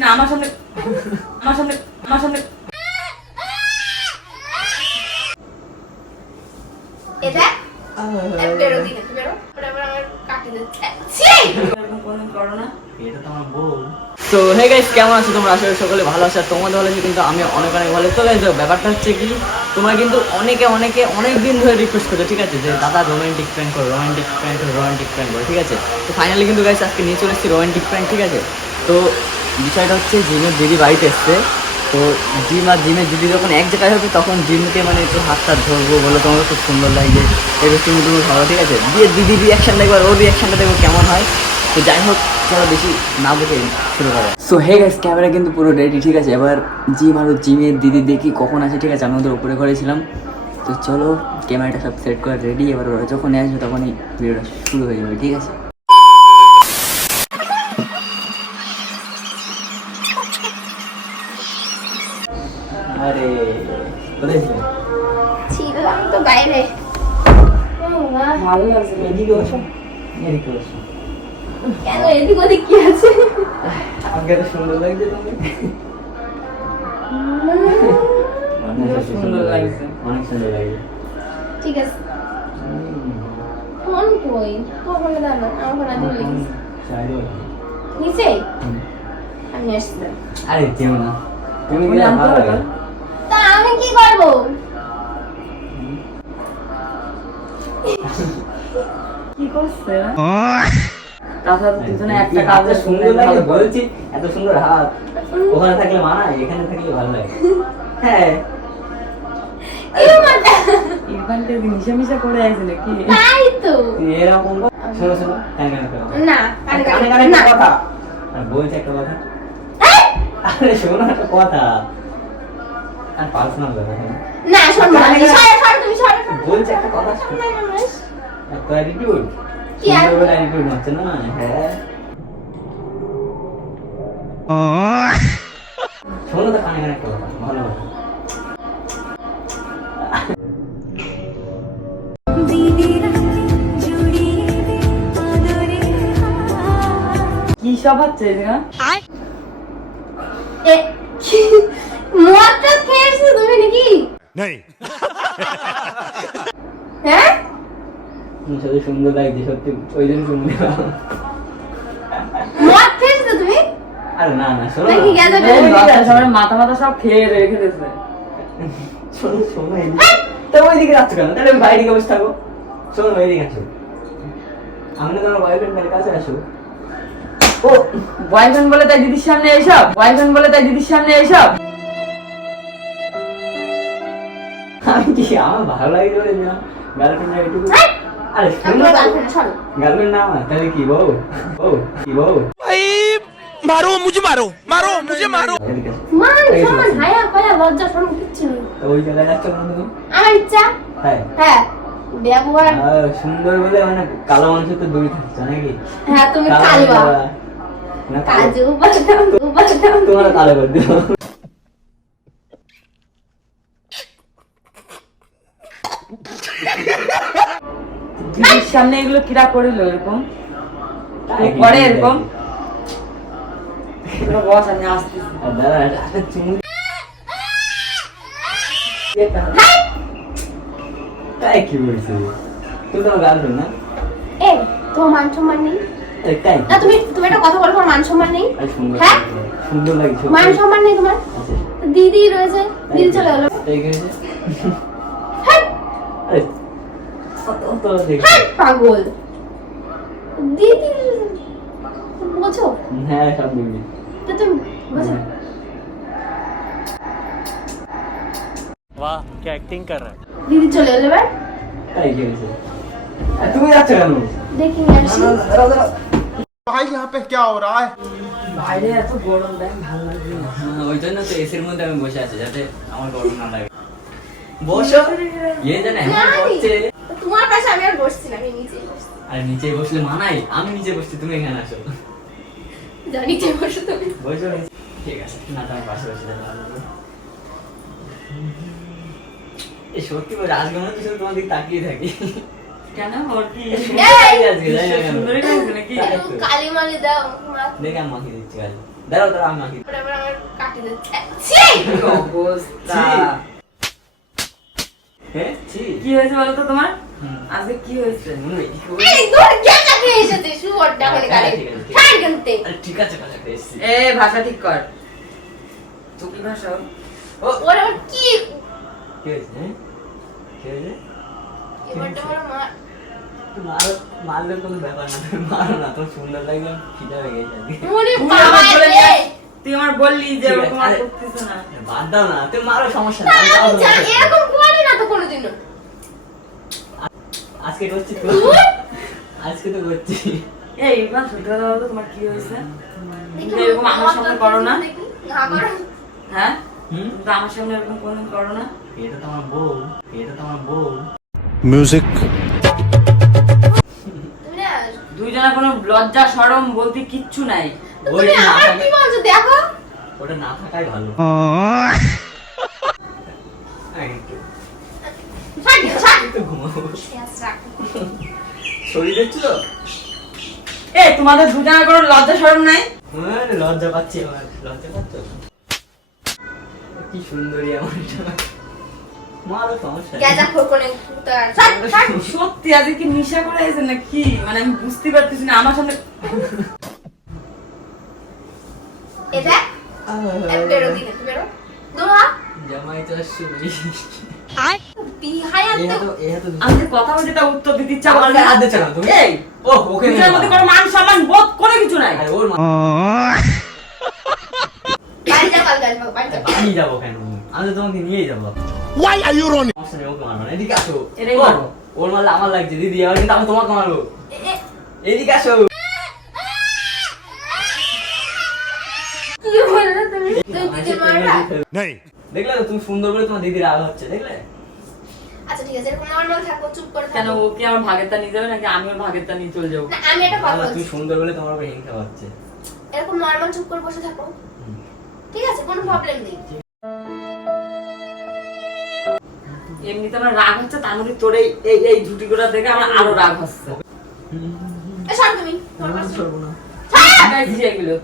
না আমার সামনে আমার সামনে আমার সামনে। এটা বেরো দিনে বেরো। আমার তো হে গাইস কেমন আছো? তোমরা আসলে সকলে ভালো আছো আর তোমাদের ভালো আছে কিন্তু আমি অনেক অনেক ভালো। তো গাইস ব্যাপারটা হচ্ছে কি তোমরা কিন্তু অনেকে অনেকে অনেক দিন ধরে রিকোয়েস্ট করছ ঠিক আছে? যে দাদা রোমান্টিক প্র্যাঙ্ক করো রোমান্টিক প্র্যাঙ্ক করো রোমান্টিক প্র্যাঙ্ক করো ঠিক আছে? তো ফাইনালি কিন্তু গাইস আজকে নিয়ে চলে এসেছি রোমান্টিক প্র্যাঙ্ক ঠিক আছে? তো বিষয়টা হচ্ছে জিমের দিদি বাড়িতে এসছে। তো জিম আর জিমের দিদি যখন এক জায়গায় হবে তখন জিমকে মানে একটু হাত টাত ধরবো বলে তোমার খুব সুন্দর লাগবে এবার তুমি তুমি ভালো, ঠিক আছে? দিয়ে দিদি রিয়াকশন দেখব আর ওর রিয়াকশনটা দেখব কেমন হয়। তো যাই হোক, চলো বেশি না বকে শুরু করা সো হে গাইস ক্যামেরা কিন্তু পুরো রেডি ঠিক আছে? এবার জিম আর জিমের দিদি দেখি কখন আসে ঠিক আছে? আমি ওদের উপরে করেছিলাম তো চলো ক্যামেরাটা সব সেট করে রেডি এবার ওরা যখন আসবে তখনই ভিডিওটা শুরু হয়ে যাবে, ঠিক আছে? ছিলাম তো বাইরে। ভালো লাগছে এদিকে বসো। এদিকে বসো। কেন এদিক ওদিক কি আছে? আমাকে এত সুন্দর লাগছে তোমাকে সুন্দর লাগছে। অনেক সুন্দর লাগছে। ঠিক আছে। ফোন কই কখনো জানো আমার ফোন আছে। নিচে? আমি আসছিলাম আরে যেও না। তুমি তুমি গেলে ভালো লাগে। করছে তাছাড়া দুজনে একটা এই সুন্দর লাগে বলছি এত সুন্দর হাত ওখানে থাকলে মানায় এখানে থাকলে ভালো লাগে হ্যাঁ তুমি। শোনো শোনো বলছি একটা কথা এই! আরে শোনো একটা কথা আর পার্সোনাল কথা না শোনো না সরো সরো তুমি সরো। বলছি একটা কথা শোনো অ্যাটিটিউড কি আর- সুন্দর বলে অ্যাটিটিউড হচ্ছে না হ্যাঁ শোনো তো কানে কানে একটা কথা ভালো কি সব হচ্ছে কি? খেয়েছো তুমি নাকি? नहीं হ্যাঁ সত্যি সুন্দর লাগছে সত্যি ওই জন্য তুমি মদ খেয়েছো তো তুমি? আরে না না শোনো নাকি না। গেঁদা এই বেরোবে? বাচ্চা সবার মাথা মাথা সব খেয়ে রেখে দিয়েছে। শোনো শোনো তো ওইদিকে যাচ্ছ কেন? তাহলে আমি বাইরে বসে থাকো শোনো ওইদিকে আসো আমি তোমার বয়ফ্রেন্ডের কাছে আসো ও বয়ফ্রেন্ড বলে তাই দিদির সামনে এইসব? বয়ফ্রেন্ড বলে তাই দিদির সামনে এইসব? আমি কি আমার ভালো লাগে গার্লফ্রেন্ড মারো মুঝে মারো মারো মুঝে মারো। হ্যাঁ। সুন্দর বলে মানে কালো মানুষ তো দূরে থাকছে নাকি? হ্যাঁ তুমি কালো কাজু বাদাম তোমার কালো করে দিও। সামনে এগুলো কিরা করিল এরকম করে এরকম বস আমি আসতেছি মান সম্মান নেই তাই না তুমি তুমি একটা কথা বলো তোমার মান সম্মান নেই হ্যাঁ? সুন্দর লাগছে মান সম্মান নেই তোমার দিদি রয়েছে দিদি চলে গেলো হ্যাঁ পাগল দিদি বোঝো হ্যাঁ সব দেখবি তো তুমি বোঝো वाह क्या एक्टिंग कर रहा है দিদি চলে গেলো এবার তাই কি হয়েছে আর তুমি যাচ্ছ কেন দেখি নিয়ে আসি দাঁড়াও, দাঁড়াও। भाई यहाँ पे क्या हो रहा है বাইরে এত গরম দেখ ভালো লাগছে না হ্যাঁ, ওই জন্য তো এসির মধ্যে আমি বসে আছি যাতে আমার গরম না লাগে বসো ইয়ে জানে এমন না, করছে তোমার পাশে আমি আর বসছি না আমি নিচে বসছি। আর নিচে বসলে মানাই আমি নিচে বসছি তুমি এখানে আসো। যাও নিচে বসো তুমি। বসো ঠিক আছে না তোমার পাশে বসে এই সত্যি বলে আজকে মনে হচ্ছে তোমার দিকে তাকিয়ে থাকি। কেন? ওর কি সুন্দর লাগছে আজকে, জানি না কেন। সুন্দরই লাগছে নাকি কালি মালি দাও দেখে আমি মাখিয়ে দিচ্ছি কাজ দাঁড়াও দাঁড়াও আমি মাখি তারপরে আমার কাটি দিচ্ছে অবস্থা? হ্যাঁ কি হয়েছে বলো তো তোমার। আজকে কি হয়েছে? এই দূর গেঁজা খেয়ে এসেছে শুয়োরটা গাড়ি ঠিক ঠিক আছে। ছাড় গানতে আরে ঠিক আছে কাছে এসছি। এ ভাষা ঠিক কর। চুকি ভাষা? ও ওর কি? কি হয়েছে? কি হয়েছে? এবারটা বড় মা তুই মারলে কোনো ব্যাপার না মারো না তোর সুন্দর লাগবে ফিদা হয়ে গেছে ওরে বাবা আমার রে! তুই আমার বললি যে করতেছ না। বাদ দাও না তুমি মারো সমস্যা না। এরকম করি তো কোনোদিনও। আজকে করছি তো। আজকে তো করছি। এই ইরফান সত্যি কথা বলো তো, তোমার কি হয়েছে? তুমি এরকম আমার সামনে করো না। না। হ্যাঁ? তো আমার সামনে এরকম কোনোদিন করো না। এটা তো আমার বউ এটা তো আমার বউ। Music. তুমি না দুইজনের কোনো লজ্জা সরম বলতে কিচ্ছু নাই। না ওটা না থাকাই ভালো হ্যাঁ, একটু ছাড় ছাড় একটু ঘুমাবো শরীর দেখছ এ তোমাদের দুজনের কোনো লজ্জা সরম নাই? আরে, লজ্জা পাচ্ছি আমার লজ্জা পাচ্ছ? কি সুন্দরী আমার। মারো সমস্যা। সত্যি আজকে কি নিশা করে আছে না কি মানে আমি বুঝতে পারতেছি না আমার সামনে বেরো বেরো। জামাই তো আসছে বিহাই এই আনতে- হাতে এই হাতে আমি কথা বলছি উত্তর দিতে ইচ্ছা আমার করে হাত দিচ্ছ না তুমি? এই ও ওকে দুজনের মধ্যে কোনো মান সম্মান বোধ কোনো কিছু নাই। ওর মা- বাড়ি যা, কালকে আসব, বাড়ি যাব কেন? আমি তো তোমাকে নিয়ে যাব। Why are you running? ওকে মারবো এদিকে আসো। এটাই ও, ওর মারলে আমার লাগছে। দিদি কিন্তু আমি তোমাকে মারবো। এ, এদিকে আসো। কি বললে তুমি? তুই মারবা? नहीं দেখলে তো তুমি সুন্দর বলে তোমার দিদির রাগ হচ্ছে দেখলে? আচ্ছা ঠিক আছে এরকম নর্মাল থাকো চুপ করে কেন ও কি আমার ভাগেরটা নিয়ে যাবে নাকি আমি ওর ভাগেরটা নিয়ে চলে যাব? না আমি একটা কথা তুমি সুন্দর বলে তোমার উপর হিংসা হচ্ছে এরকম নর্মাল চুপ করে বসে থাকো। ঠিক আছে কোনো প্রবলেম নেই। এমনিতে আমার রাগ হচ্ছে তার মধ্যে তোর এই এই এই দেখে আমার আরও রাগ হচ্ছে।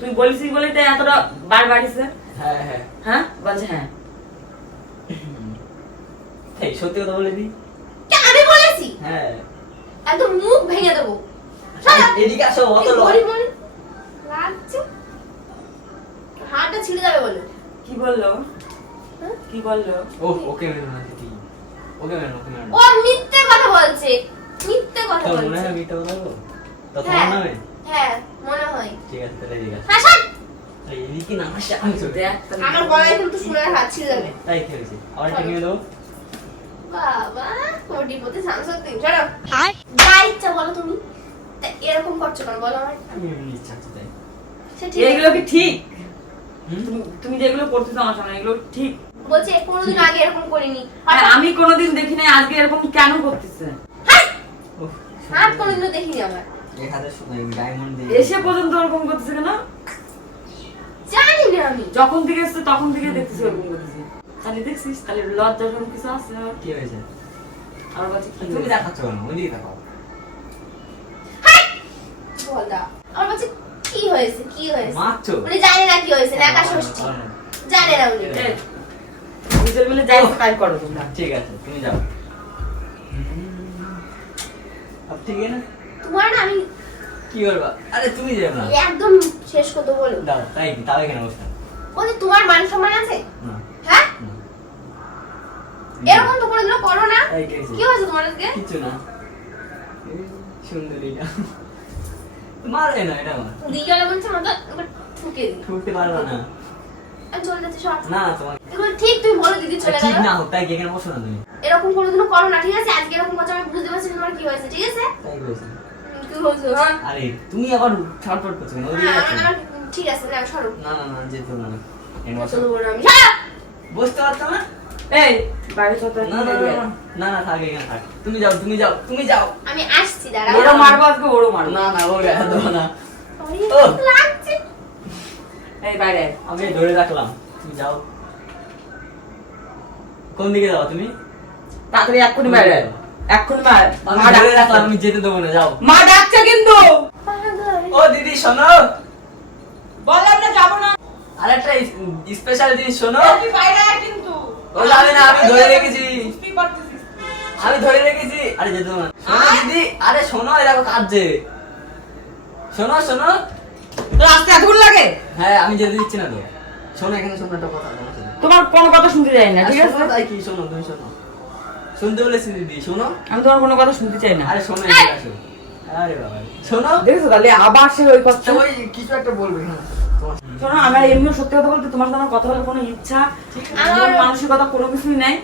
তুই বলিস বলে এতটা বার বাড়িছে হ্যাঁ হ্যাঁ। হ্যাঁ? বলছে হ্যাঁ। এই সত্যি কথা বলে দিই কে, আমি বলেছি। হ্যাঁ। একদম মুখ ভেঙে দেবো। এদিকে আসো অত লাগছে? হাতটা ছিঁড়ে যাবে বলে। কি বলল? হ্যাঁ? কি বলল? ও ওকে মেরো না দিদি ওকে মেরো ওকে মেরো। ও মিথ্যে কথা বলছে। মিথ্যে কথা তোর মনে হয় মিথ্যা কথা বলব? তো তোমার হ্যাঁ। নামে? হ্যাঁ মনে হয়। ঠিক আছে তাহলে এদিকে আসো। হ্যাঁ সর। এই এদিকে না আসে দেখ আমার গলায় কিন্তু সোনার হাত ছিঁড়ে যাবে। তাই কি আবার একটা নিয়ে দেবো। বাবা কোটি পতি সাংসদ তিন চলো যা ইচ্ছা বলো তুমি। তা এরকম করছ কেন বলো আমার আমি এমনি ইচ্ছা আছে তাই। সে ঠিক আছে। এইগুলো কি ঠিক? তুমি তুমি যেগুলো করতেছো আমার সামনে এগুলো ঠিক? বলছে কোনোদিন আগে এরকম করিনি। আর আমি কোনোদিন দেখি নাই আজকে এরকম কেন করতেছে? হাত কোনোদিনও দেখিনি আমার। এসে পর্যন্ত ওরকম করতেছে কেন? জানি না আমি। যখন থেকে এসছে তখন থেকে দেখতেছি ওরকম করতেছে। তাহলে দেখছিস তাহলে লজ্জা সরম কিছু আছে কি হয়েছে আর বলছে কি তুমি হয়েছে? দেখাচ্ছ কেন ওইদিকে দেখাও বল দা আমার বলছে কি হয়েছে কি হয়েছে মারছো উনি জানে না কি হয়েছে একা ষষ্ঠী জানে না উনি এই, নিজের মিলে যাই তাই করো তোমরা ঠিক আছে তুমি যাও अब ठीक है ना তোমার না আমি কি করবা আরে তুমি যাও না একদম শেষ করতে বলো দাও তাই কি তাও এখানে বসে বলছে তোমার মান সম্মান আছে? হ্যাঁ? এরকম তো কোনোদিনও করো না। কি হয়েছে? তোমার আজকে? কিচ্ছু না। এই সুন্দরীটা মারে না এটা আমার। বলছে মতো ঠুকে ঠুকতে পারবা না। আমি চলে যাচ্ছি সব না তোমার এগুলো ঠিক তুমি বলো দিদি চলে ঠিক না হোক তাই কি এখানে বসো না তুমি। এরকম কোনোদিনও করো না ঠিক আছে? আজকে এরকম কথা আমি বুঝতে পারছি তোমার কি হয়েছে ঠিক আছে? তাই করেছে। কি হয়েছে হ্যাঁ? আরে তুমি আবার ছটফট করছ ওদিকে ঠিক আছে না সরো। না না না যেত না। আমি। বসতে পারতো না? এই বাইরে তো, না না না, না থাক এখানে থাক। তুমি যাও তুমি যাও তুমি যাও। আমি আসছি দাঁড়াও। ওরও মারবো আজকে মারবো। না না দেবো না। লাগছে। এই বাইরে আমি ধরে রাখলাম। তুমি যাও। কোন দিকে যাও তুমি? তাড়াতাড়ি এক্ষুনি বাইরে আয়। এক্ষুনি মার আমি মা ধরে রাখলাম আমি যেতে দেবো না যাও। মা ডাকছে কিন্তু! ও দিদি শোনো। বললাম না যাব না। আর একটা স্পেশাল জিনিস শোনো। তুই বাইরে আয় কিন্তু। ও যাবে না আমি ধরে রেখেছি। আমি ধরে রেখেছি। আরে যেত না। শোনো দিদি আরে শোনো এই দেখো কাঁদছে। শোনো শোনো। লাগে? হ্যাঁ আমি যেতে দিচ্ছি না তো। শোনো এখানে শোনো একটা কথা তোমার। কোনো কথা শুনতে চাই না ঠিক আছে? তাই কি শোনো তুমি শোনো। শুনতে বলেছি দিদি শোনো। আমি তোমার কোনো কথা শুনতে চাই না। আরে শোনো এদিকে আসো। আরে বাবা শোনো। দেখেছ তাহলে আবার সে ওই কথা? ওই কিছু একটা বলবে শোনো। আমার এমনি সত্যি কথা বলতে তোমার সাথে আমার কথা বলার কোনো ইচ্ছা আমার- মানসিকতা কোনো কিছুই নাই।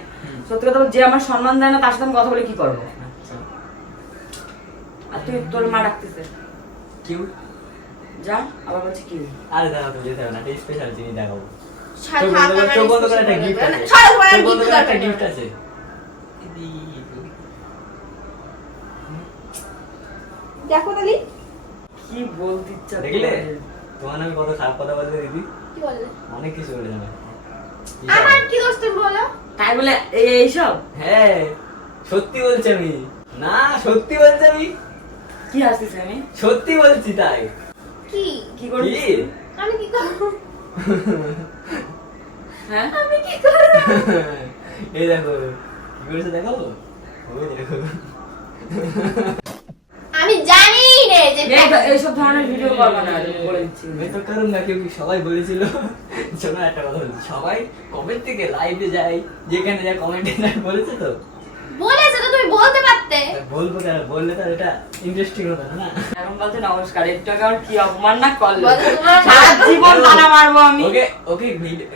সত্যি কথা বলতে যে আমার সম্মান দেয় না তার সাথে আমি কথা বলে কি করব? আচ্ছা। আর তুই তোর মা ডাকতেছে। কিউ? যা আবার বলছি কি আরে দাঁড়াও তো যেতে না একটা স্পেশাল জিনিস দেখাবো। চোখ বন্ধ করে একটা গিফট আছে। চোখ বন্ধ করে একটা গিফট আছে দিদি দেখো তালি কি বলতে ইচ্ছা দেখলে? তোমার আমি কত খারাপ কথা বলতে দিদি? কি বললে? অনেক কিছু বলে যাবে। আমার কি দোষ তুমি বলো? তাই বলে এই- এইসব হ্যাঁ সত্যি বলছি আমি। না সত্যি বলছি আমি। কি আসছিস আমি? সত্যি বলছি তাই। কি? কি করবি কি? আমি কি করব? হ্যাঁ? আমি কি করব? এই দেখো কি করেছে দেখো? ওই দেখো আমি জানি রে যে এই তো- এইসব ধরনের ভিডিও করবে না বলে দিচ্ছি। আমি তো কারণ না কেউ কি সবাই বলেছিল? শোনো একটা কথা বলছি সবাই কমেন্ট থেকে লাইভে যায় যেখানে যা কমেন্টে যায় বলেছে তো? বলেছে তো তুমি বলতে পারতে বলব কেন? বললে তো এটা ইন্টারেস্টিং হবে না, এখন বলতে নমস্কার কি অপমান না করলে? সারা জীবন তারা মারবো আমি। ওকে ওকে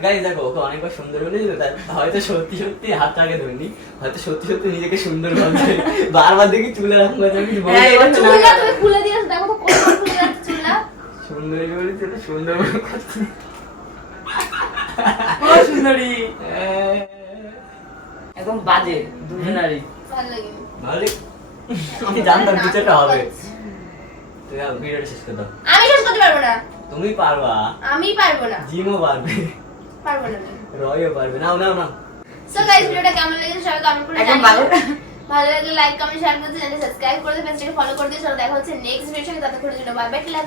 গাইজ দেখো ওকে অনেকবার সুন্দর বলেছিল তাই হয়তো সত্যি সত্যি হাতটাকে ধরিনি হয়তো সত্যি সত্যি নিজেকে সুন্দর ভাবছে বারবার দেখি চুলে রাখুন আমি বলতে হ্যাঁ। চুলটা তুমি খুলে দিয়েছ দেখো তো কত খুলে যাচ্ছে চুলটা। সুন্দরী বলেছিল সুন্দর করছি। ও সুন্দরী। হ্যাঁ। একদম বাজে দুজনারই। ভালো লাগে আমি জানতাম কিছু একটা হবে। তুই আর ভিডিওটা শেষ করে দাও। আমি শেষ করতে পারব না। তুমি পারবা। আমি পারব না। জিমও পারবে। পারব না রয়ও পারবে। নাও নাও নাও। সো গাইস ভিডিওটা কেমন লেগেছে সবাই কমেন্ট করে একদম জানিও। বাজে ভালো লাগলে লাইক কমেন্ট শেয়ার করতে চ্যানেল সাবস্ক্রাইব করে পেজটাকে ফলো করে দিও। চলো দেখা হচ্ছে নেক্সট সঙ্গে ততক্ষণের জন্য বাই বাই লাভ